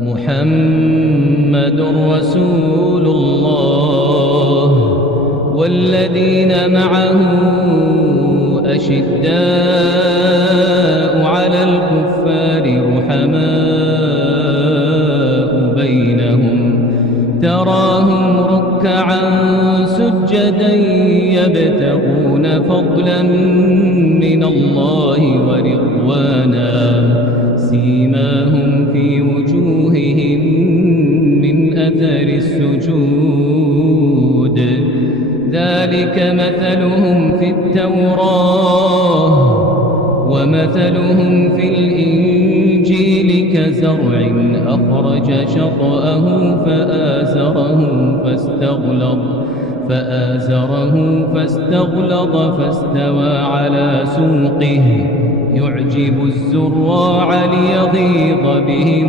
محمد رسول الله والذين معه أشداء على الكفار رحماء بينهم تراهم ركعا سجدا يبتغون فضلا من الله ورضوانا سيماهم في وجوههم من أثر السجود ذلك مثلهم في التوراة ومثلهم في الإنجيل كزرع أخرج شطأه فآزره فاستغلظ فاستوى على سوقه يعجب الزراع ليغيظ بهم